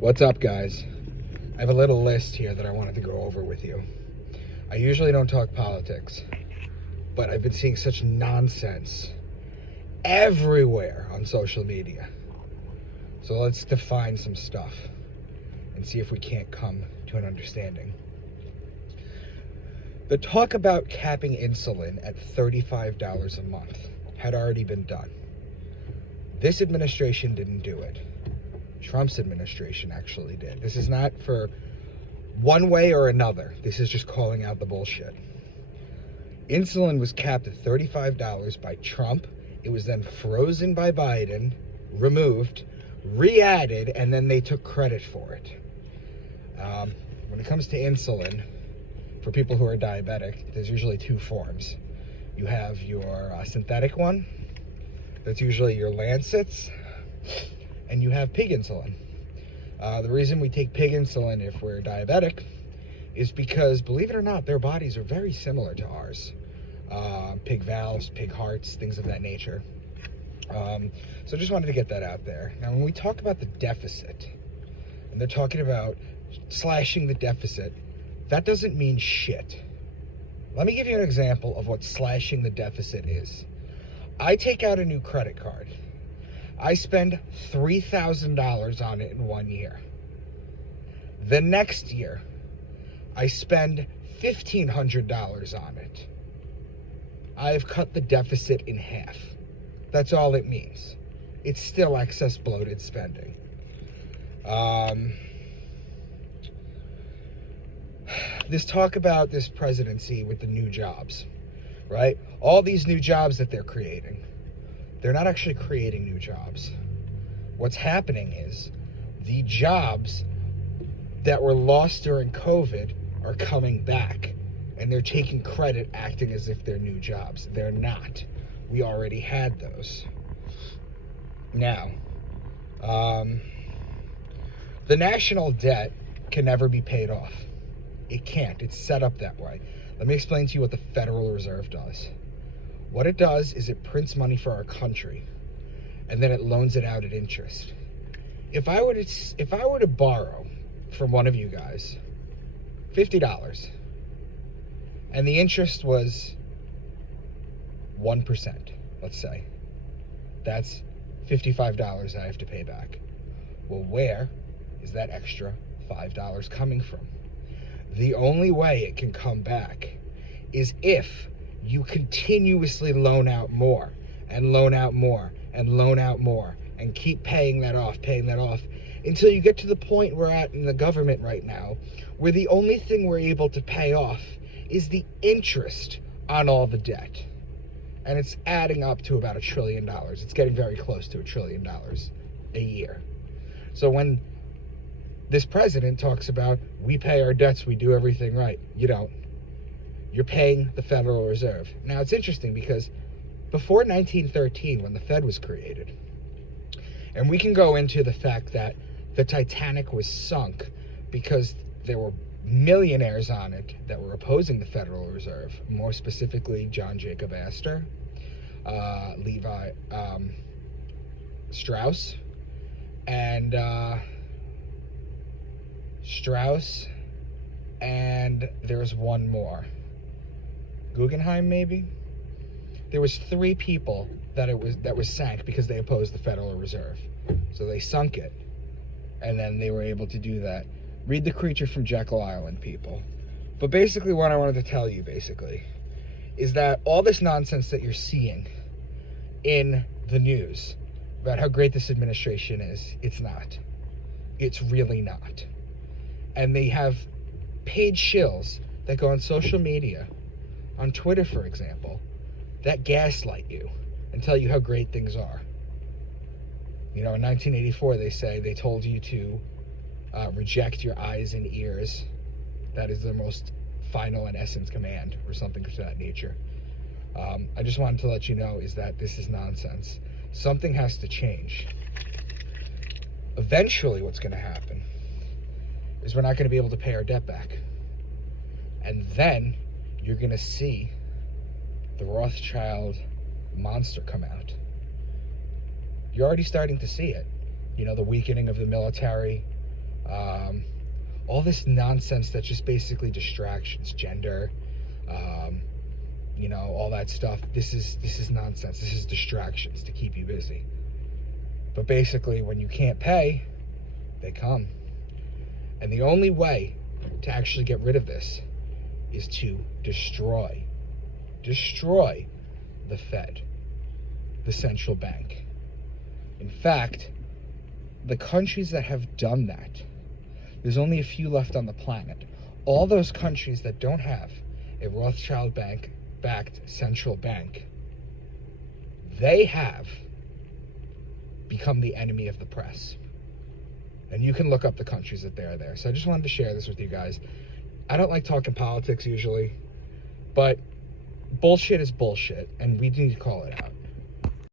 What's up, guys? I have a little list here that I wanted to go over with you. I usually don't talk politics, but I've been seeing such nonsense everywhere on social media. So let's define some stuff and see if we can't come to an understanding. The talk about capping insulin at $35 a month had already been done. This administration didn't do it. Trump's administration actually did. This is not for one way or another. This is just calling out the bullshit. Insulin was capped at $35 by Trump. It was then frozen by Biden, removed, re-added, and then they took credit for it. When it comes to insulin, for people who are diabetic, there's usually two forms. You have your synthetic one, that's usually your Lancets, and you have pig insulin. The reason we take pig insulin if we're diabetic is because, believe it or not, their bodies are very similar to ours. Pig valves, pig hearts, things of that nature. So I just wanted to get that out there. Now, when we talk about the deficit, and they're talking about slashing the deficit, that doesn't mean shit. Let me give you an example of what slashing the deficit is. I take out a new credit card. I spend $3,000 on it in 1 year. The next year, I spend $1,500 on it. I've cut the deficit in half. That's all it means. It's still excess bloated spending. This talk about this presidency with the new jobs, right? All these new jobs that they're creating. They're not actually creating new jobs. What's happening is the jobs that were lost during COVID are coming back, and they're taking credit acting as if they're new jobs. They're not. We already had those. Now, the national debt can never be paid off. It can't. It's set up that way. Let me explain to you what the Federal Reserve does. What it does is it prints money for our country, and then it loans it out at interest. If I were to borrow from one of you guys $50, and the interest was 1%, let's say, that's $55 I have to pay back. Well, where is that extra $5 coming from? The only way it can come back is if you continuously loan out more and loan out more and loan out more and keep paying that off until you get to the point we're at in the government right now, where the only thing we're able to pay off is the interest on all the debt. And it's adding up to about $1 trillion. It's getting very close to $1 trillion a year. So when this president talks about, we pay our debts, we do everything right, you don't. You're paying the Federal Reserve. Now, it's interesting because before 1913, when the Fed was created, and we can go into the fact that the Titanic was sunk because there were millionaires on it that were opposing the Federal Reserve, more specifically John Jacob Astor, Levi Strauss, and there's one more. Guggenheim, maybe? There was 3 people that was sank because they opposed the Federal Reserve. So they sunk it, and then they were able to do that. Read The Creature from Jekyll Island, people. But basically what I wanted to tell you, is that all this nonsense that you're seeing in the news about how great this administration is, it's not. It's really not. And they have paid shills that go on social media, on Twitter, for example, that gaslight you and tell you how great things are. You know, in 1984, they told you to reject your eyes and ears. That is the most final and essence command, or something to that nature. I just wanted to let you know is that this is nonsense. Something has to change. Eventually, what's going to happen is we're not going to be able to pay our debt back. And then you're going to see the Rothschild monster come out. You're already starting to see it. You know, the weakening of the military, All this nonsense that's just basically distractions, gender, you know, all that stuff. This is nonsense. This is distractions to keep you busy. But basically, when you can't pay, they come. And the only way to actually get rid of this is to destroy the Fed, the central bank. In fact, the countries that have done that, there's only a few left on the planet. All those countries that don't have a Rothschild bank-backed central bank, they have become the enemy of the press. And you can look up the countries that they are there. So I just wanted to share this with you guys. I don't like talking politics usually, but bullshit is bullshit, and we need to call it out.